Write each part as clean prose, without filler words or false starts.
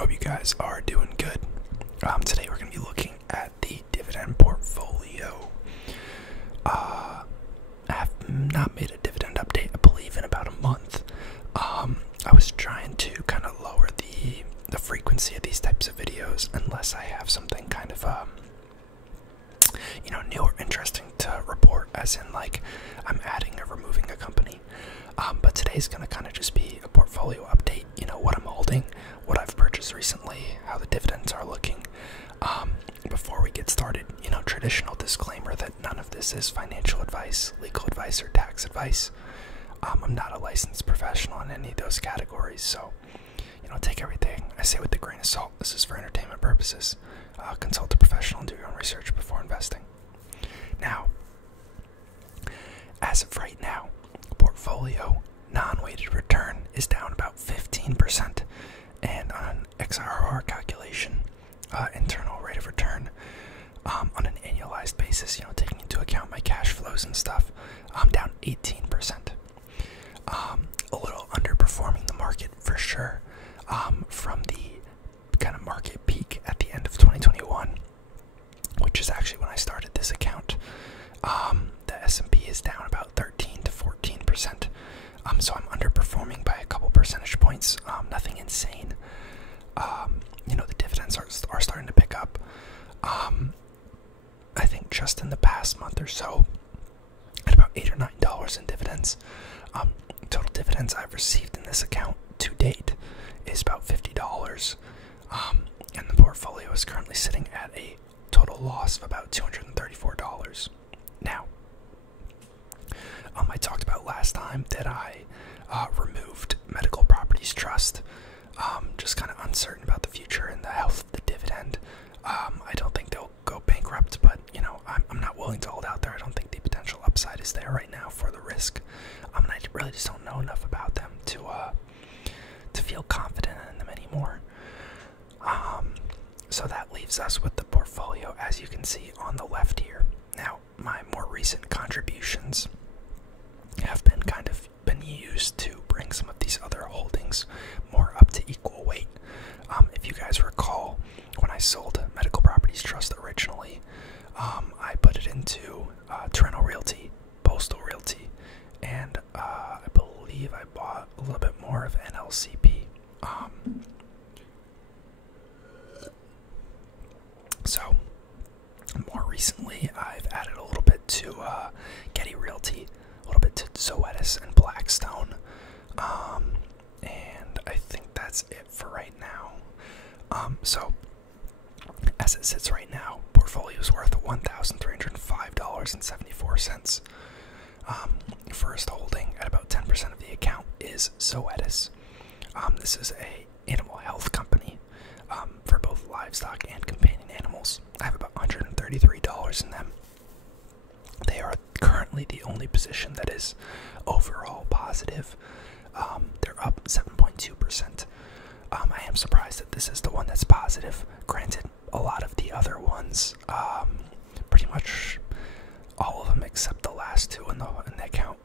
Hope you guys are doing good. Today we're going to be looking at the dividend portfolio. I have not made a dividend update, I believe, in about a month. I was trying to kind of lower the frequency of these types of videos unless I have something kind of new or interesting to report, as in like I'm adding or removing a company. But today's going to kind of just be a portfolio update, what I'm holding, what I've purchased recently, how the dividends are looking. Before we get started, traditional disclaimer that none of this is financial advice, legal advice, or tax advice. I'm not a licensed professional in any of those categories, so, take everything I say with a grain of salt. This is for entertainment purposes. Consult a professional and do your own research before investing. Now, as of right now, portfolio non-weighted return is down about 15%, and on an XRR calculation, internal rate of return, on an annualized basis, taking into account my cash flows and stuff, I'm down 18%. A little underperforming the market for sure, from the kind of market peak at the end of 2021, which is actually when I started this account. The S&P is down about 13 to 14%, so I'm underperforming by a couple percentage points. Nothing insane. The dividends are starting to pick up. I think just in the past month or so, at about $8 or $9 in dividends. Total dividends I've received in this account to date is about $50, and the portfolio is currently sitting at a total loss of about $234. Now, I talked about last time that I removed Medical Properties Trust, just kind of uncertain about the future and the health of the dividend. I don't think they'll go bankrupt, but I'm not willing to hold out there. I don't think the potential upside is there right now for the risk. And I really just don't know enough about them to feel confident in them anymore. So that leaves us with the portfolio, as you can see on the left here. Now, my more recent contributions have been been used to bring some of these other holdings more up to equal weight. If you guys recall, when I sold Medical Properties Trust originally, I put it into Toronto Realty, Postal Realty, and I believe I bought a little bit more of NLCP. So, more recently, I've added a little bit to Getty Realty, a little bit to Zoetis and Blackstone, and I think that's it for right now. So, as it sits right now, portfolio is worth $1,305.74. First holding at about 10% of the account is Zoetis. This is a animal health company for both livestock and companion animals. I have about $133 in them. They are currently the only position that is overall positive. They're up 7.2%. I am surprised that this is the one that's positive. Granted, a lot of the other ones, pretty much all of them except the last two in the account,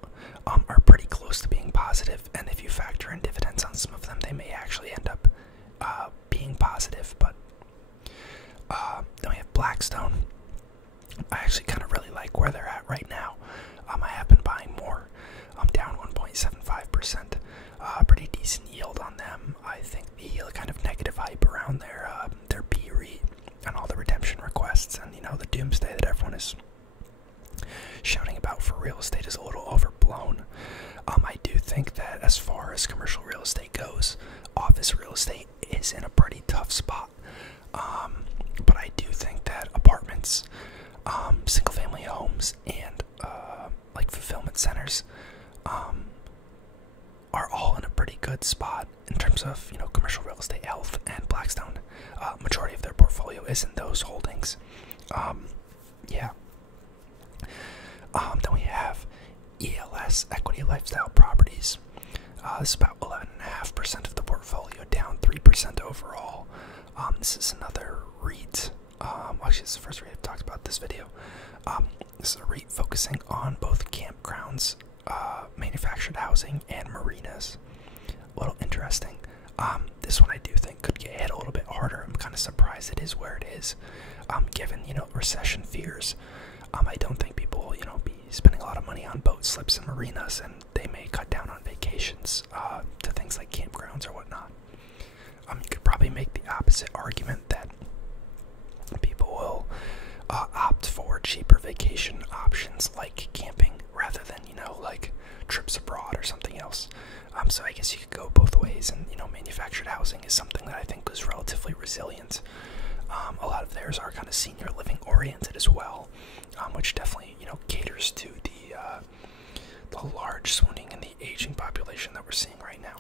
are pretty close to being positive. And if you factor in dividends on some of them, they may actually end up being positive. But then we have Blackstone. I actually kind of really like where they're at right now. I have been buying more. I'm down 1.75%. Pretty decent yield on them. I think the kind of negative hype around their B-REIT and all the redemption requests and the doomsday that everyone is shouting about for real estate is a little overblown. I do think that as far as commercial real estate goes, office real estate is in a pretty tough spot. But I do think that apartments, single-family homes, and like fulfillment centers are all in a pretty good spot in terms of commercial real estate health. And Blackstone, majority of their portfolio is in those holdings. Yeah. Then we have ELS, Equity Lifestyle Properties. This is about 11.5% of the portfolio, down 3% overall. This is another REIT. Actually, this is the first REIT I've talked about this video. This is a REIT focusing on both campgrounds, manufactured housing, and marinas. A little interesting. This one I do think could get hit a little bit harder. I'm kind of surprised it is where it is, given, recession fears. I don't think people will, be spending a lot of money on boat slips and marinas, and they may cut down on vacations to things like campgrounds or whatnot. You could probably make the opposite argument that people will opt for cheaper vacation options like camping rather than, like trips abroad or something else. So I guess you could go both ways, and, manufactured housing is something that I think is relatively resilient. A lot of theirs are kind of senior living oriented as well, which definitely, caters to the large swooning in the aging population that we're seeing right now.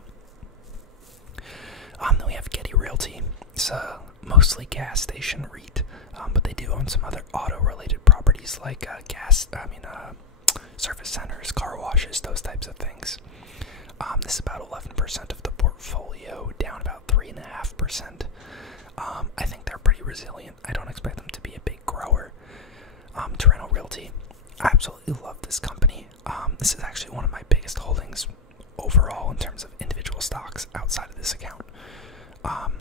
Then we have Getty Realty. It's a mostly gas station REIT, but they do own some other auto-related properties like service centers, car washes, those types of things. This is about 11% of the portfolio, down about 3.5%. I think they're pretty resilient. I don't expect them to be a big grower. Toronto Realty, I absolutely love this company. This is actually one of my biggest holdings overall in terms of individual stocks outside of this account. About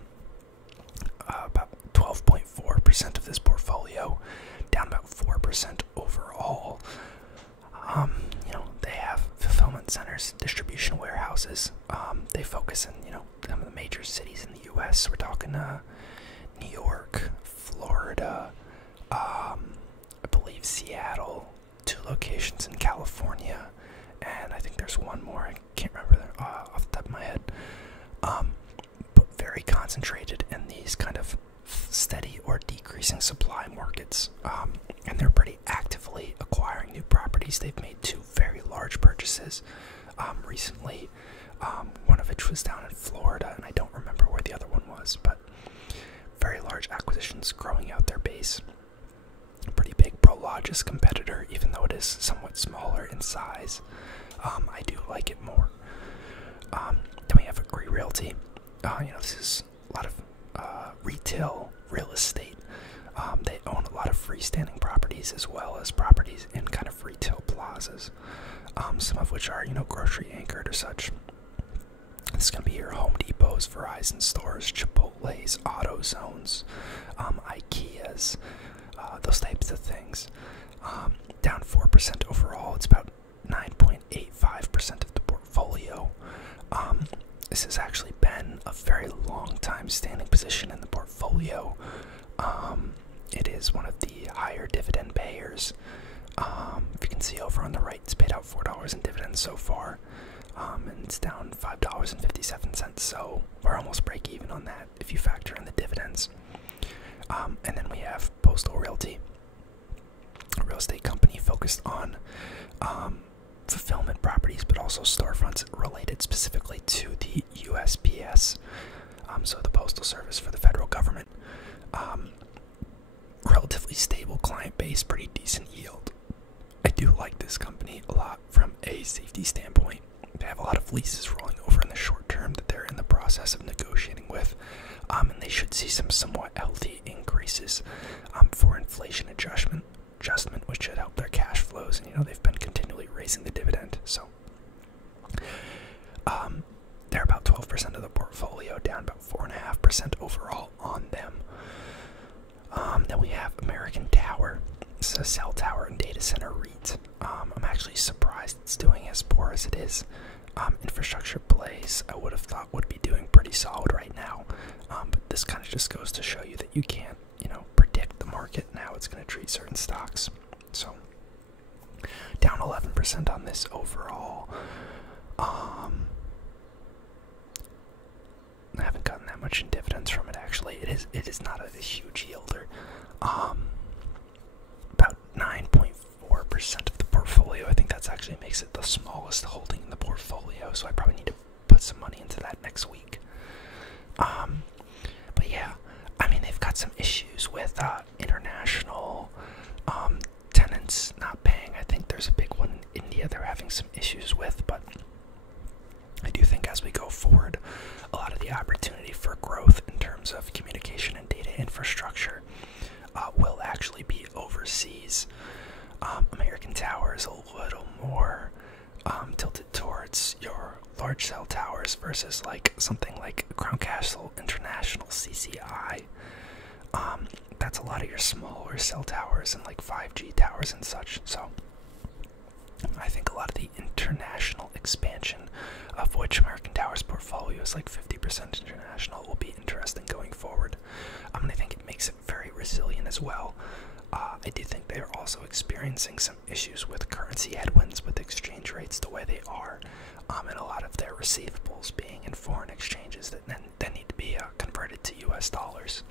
12.4% of this portfolio, down about 4% overall. They have fulfillment centers, distribution warehouses. They focus in, some of the major cities in the U.S. We're talking New York, Florida, I believe Seattle, 2 locations in California, and I think there's one more. I can't remember off the top of my head. But very concentrated in these kind of steady or decreasing supply markets, and they're pretty actively acquiring new properties. They've made 2 very large purchases recently, one of which was down in Florida, and I don't remember where the other one was, but very large acquisitions, growing out their base. A pretty big Prologis competitor, even though it is somewhat smaller in size. I do like it more. Then we have Agree Realty. This is a lot of retail real estate. They own a lot of freestanding properties as well as properties in kind of retail plazas, some of which are, grocery anchored or such. This is going to be your Home Depots, Verizon stores, Chipotle's, AutoZones, IKEAs, those types of things. Down 4% overall. It's about 9.85% of the portfolio. This has actually been a very long time standing position in the portfolio. It is one of the higher dividend payers. If you can see over on the right, it's paid out $4 in dividends so far, and it's down $5.57, so we're almost break even on that if you factor in the dividends. And then we have Postal Realty, a real estate company focused on fulfillment properties, but also storefronts related specifically to the USPS, so the Postal Service for the federal government. Relatively stable client base, pretty decent yield. I do like this company a lot from a safety standpoint. They have a lot of leases rolling over in the short term that they're in the process of negotiating with, and they should see some somewhat healthy increases for inflation adjustment, which should help their cash flows. And they've been continually raising the dividend, so they're about 12% of the portfolio, down about 4.5% overall on them. Then we have American Tower. It's a cell tower and data center REIT. I'm actually surprised it's doing as poor as it is. Infrastructure plays I would have thought would be doing pretty solid right now, but this kind of just goes to show you that you can't, predict the market and how it's going to treat certain stocks. So down 11% on this overall. I haven't gotten that much in dividends from it actually. It is not a huge yielder. About 9.4% of the portfolio. I think that's actually makes it the smallest holding in the portfolio, so I probably need to put some money into that next week. But yeah, they've got some issues with international tenants not paying. I think there's a big one in India they're having some issues with, but I do think as we go forward, a lot of the opportunity for growth in terms of communication and data infrastructure will actually be overseas. American Tower is a little more tilted towards your large cell towers versus like something like Crown Castle International CCI. That's a lot of your smaller cell towers and like 5G towers and such. So I think a lot of the international expansion, of which American Tower's portfolio is like 50% international, will be interesting going forward. And I think it makes it very resilient as well. I do think they're also experiencing some issues with currency headwinds with exchange rates the way they are, and a lot of their receivables being in foreign exchanges that then need to be converted to US dollars.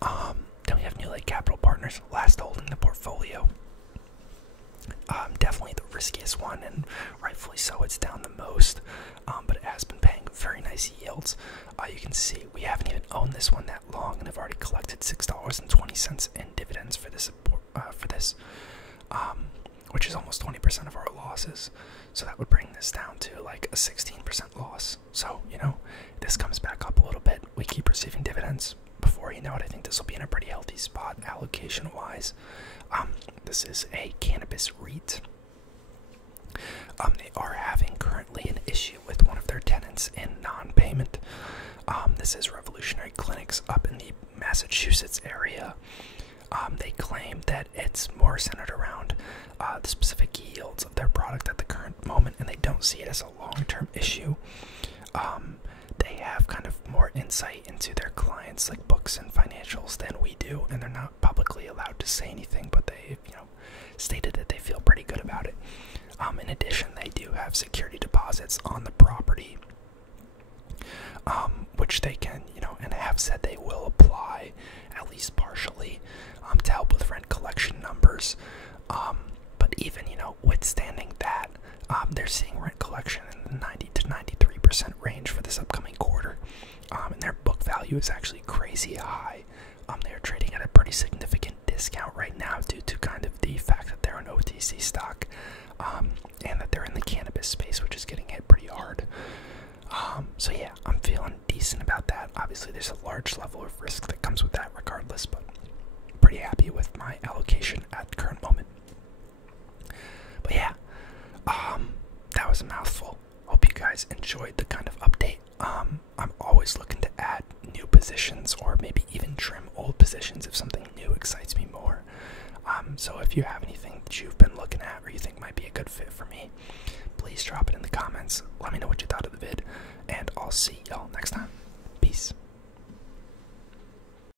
Then we have New Lake Capital Partners, last holding the portfolio. Definitely the riskiest one, and rightfully so. It's down the most, but it has been paying very nice yields. You can see we haven't even owned this one that long, and have already collected $6.20 in dividends for this, which is almost 20% of our losses. So that would bring this down to like a 16% loss. So, you know, this comes back up a little bit. We keep receiving dividends. Before you know it, I think this will be in a pretty healthy spot allocation-wise. This is a cannabis REIT. They are having currently an issue with one of their tenants in non-payment. This is Revolutionary Clinics up in the Massachusetts area. They claim that it's more centered around the specific yields of their product at the current moment, and they don't see it as a long-term issue. They have kind of more insight into their clients, like books and financials, than we do, and they're not publicly allowed to say anything, but they, stated that they feel pretty good about it. In addition, they do have security deposits on the property, which they can, and have said they will apply, at least partially, to help with rent collection numbers. But even, withstanding that, they're seeing rent collection in the 90 to 93% range for this upcoming quarter, and their book value is actually crazy high. They're trading at a pretty significant discount right now due to kind of the fact that they're an OTC stock, and that they're in the cannabis space, which is getting hit pretty hard. So yeah, I'm feeling decent about that. Obviously, there's a large level of risk that comes with that regardless, but pretty happy with my allocation at the current moment. But yeah, that was a mouthful. Hope you guys enjoyed the kind of update. I'm always looking to add new positions, or maybe even trim old positions if something new excites me more. So if you have anything that you've been looking at or you think might be a good fit for me, please drop it in the comments. Let me know what you thought of the vid, and I'll see y'all next time. Peace.